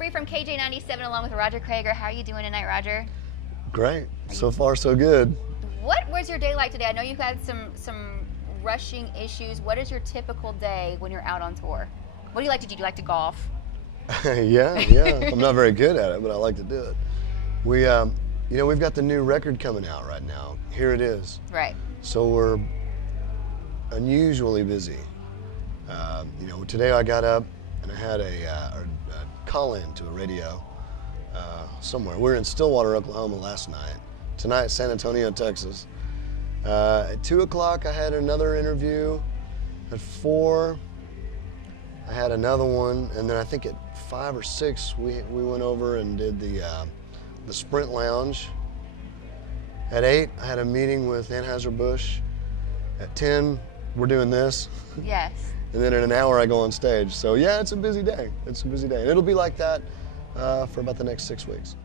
Bree from KJ97 along with Roger Creager. How are you doing tonight, Roger? Great. So far, so good. What was your day like today? I know you've had some rushing issues. What is your typical day when you're out on tour? What do you like to do? Do you like to golf? yeah. I'm not very good at it, but I like to do it. We, we've got the new record coming out right now. Here it is. Right. So we're unusually busy. Today I got up and I had a call-in to a radio somewhere. We were in Stillwater, Oklahoma last night. Tonight, San Antonio, Texas. At 2 o'clock, I had another interview. At 4, I had another one, and then I think at 5 or 6, we went over and did the Sprint Lounge. At 8, I had a meeting with Anheuser-Busch. At 10, we're doing this. Yes. And then in an hour, I go on stage. So yeah, it's a busy day. It's a busy day. And it'll be like that for about the next 6 weeks.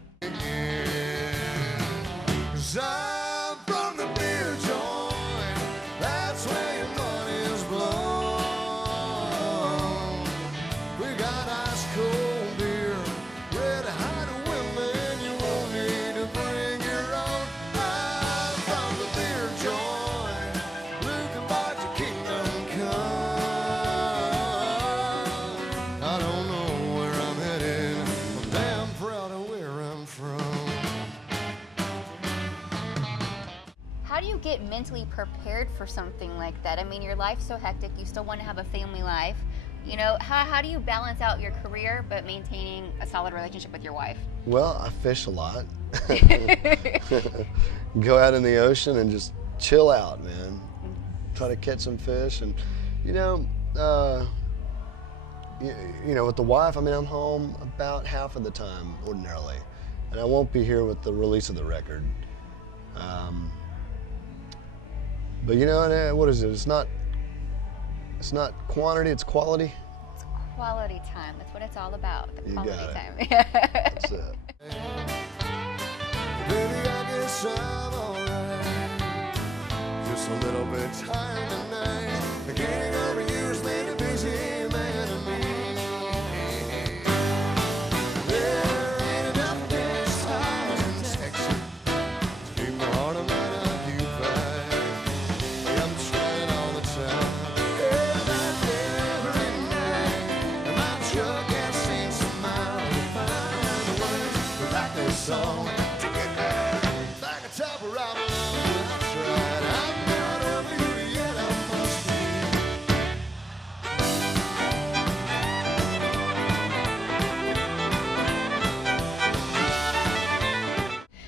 How do you get mentally prepared for something like that? I mean, your life's so hectic. You still want to have a family life. You know, how do you balance out your career but maintaining a solid relationship with your wife? Well, I fish a lot. Go out in the ocean and just chill out, man. Try to catch some fish, and with the wife, I mean, I'm home about half of the time ordinarily, and I won't be here with the release of the record. But what is it? It's not quantity, it's quality. It's quality time. That's what it's all about. The quality time. That's it. Baby, I guess I'm alright. Just a little bit tired tonight. Getting over you's made a busy man of me. There ain't enough dance halls in Texas to keep my heart and mind occupied. I'm trying all the time. Every night, and my truck has seen some miles to find the words to write this song.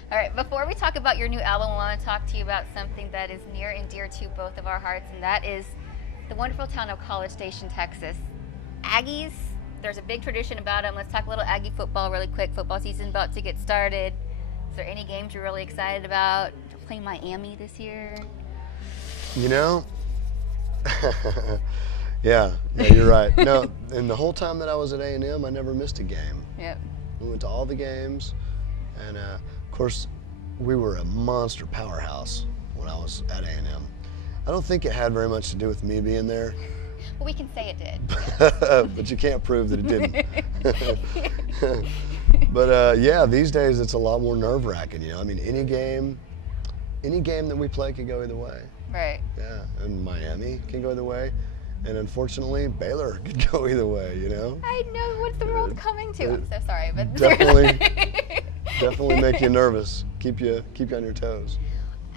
All right, before we talk about your new album, I want to talk to you about something that is near and dear to both of our hearts, and that is the wonderful town of College Station, Texas. Aggies, there's a big tradition about them. Let's talk a little Aggie football really quick. Football season about to get started. Is there any games you're really excited about? Playing Miami this year? Yeah, you're right. No, and the whole time that I was at A&M, I never missed a game. Yep. We went to all the games, and of course, we were a monster powerhouse when I was at A&M. I don't think it had very much to do with me being there. Well, we can say it did. But you can't prove that it didn't. But yeah, these days it's a lot more nerve-wracking. I mean, any game that we play can go either way. Right. Yeah, and Miami can go either way, and unfortunately, Baylor could go either way. I know, what's the world coming to? I'm so sorry, but definitely make you nervous. Keep you on your toes.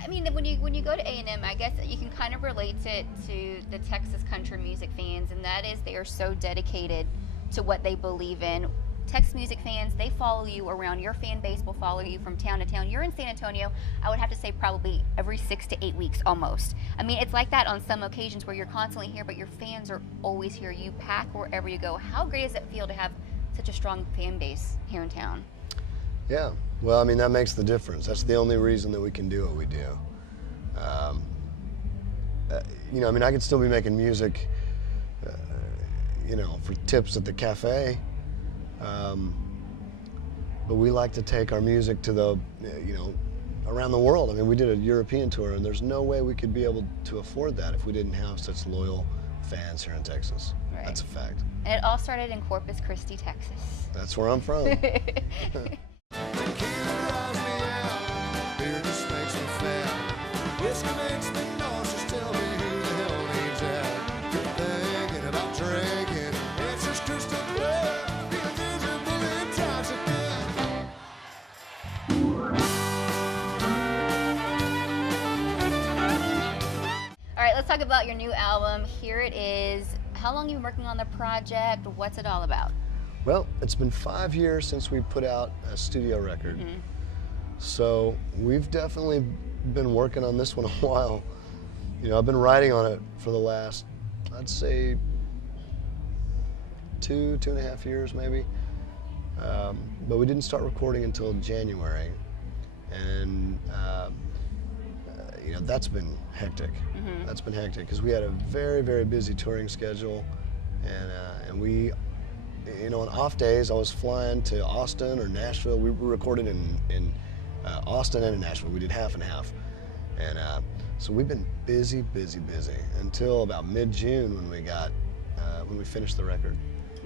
I mean, when you go to A&M, I guess you can kind of relate it to the Texas country music fans, and that is they are so dedicated to what they believe in. Texas music fans, they follow you around. Your fan base will follow you from town to town. You're in San Antonio, I would have to say probably every 6 to 8 weeks almost. I mean, it's like that on some occasions where you're constantly here, but your fans are always here. You pack wherever you go. How great does it feel to have such a strong fan base here in town? Yeah, well, I mean, that makes the difference. That's the only reason that we can do what we do. I mean, I could still be making music, for tips at the cafe. But we like to take our music to the, around the world. I mean, we did a European tour, and there's no way we could be able to afford that if we didn't have such loyal fans here in Texas. Right. That's a fact. And it all started in Corpus Christi, Texas. That's where I'm from. Tequila drives me out, beer just makes me fat. Whiskey makes me nauseous, tell me who the hell needs that? You're thinking about drinking, it's just crystal clear, being visibly intoxicated. All right, let's talk about your new album. Here it is. How long have you been working on the project? What's it all about? Well, it's been 5 years since we put out a studio record. So we've definitely been working on this one a while. You know, I've been writing on it for the last, I'd say, two and a half years maybe. But we didn't start recording until January. And you know, that's been hectic. That's been hectic because we had a very, very busy touring schedule, and we, you know, on off days I was flying to Austin or Nashville. We were recorded in Austin and in Nashville. We did half and half, and so we've been busy until about mid-June when we finished the record.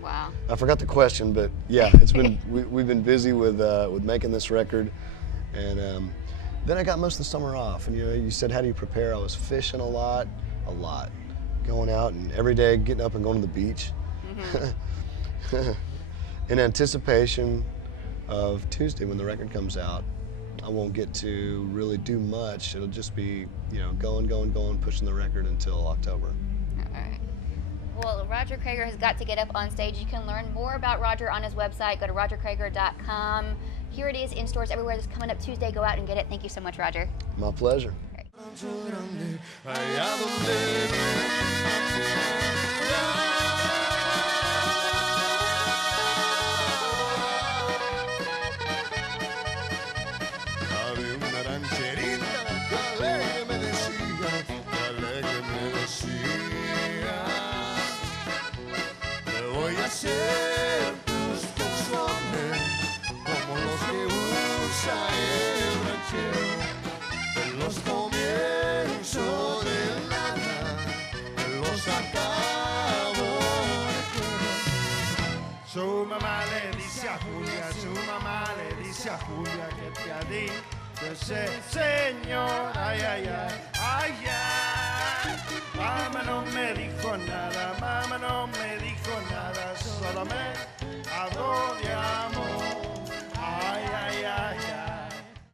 Wow. I forgot the question, but yeah, it's been we've been busy with making this record, and then I got most of the summer off. And you know, you said, how do you prepare? I was fishing a lot, going out and every day getting up and going to the beach, in anticipation of Tuesday when the record comes out. I won't get to really do much. It'll just be, you know, going, pushing the record until October. All right. Well, Roger Creager has got to get up on stage. You can learn more about Roger on his website. Go to rogercreager.com. Here it is in stores everywhere. It's coming up Tuesday. Go out and get it. Thank you so much, Roger. My pleasure. Allá había una rancherita que alegre me decía, te voy a hacer tus calzones como los que usa el ranchero en los comienzos de nada, en los acabo de cuero. Su mamá le dice a Julia, su mamá le dice a Julia que te ha dicho ese señor, ay, ay, ay.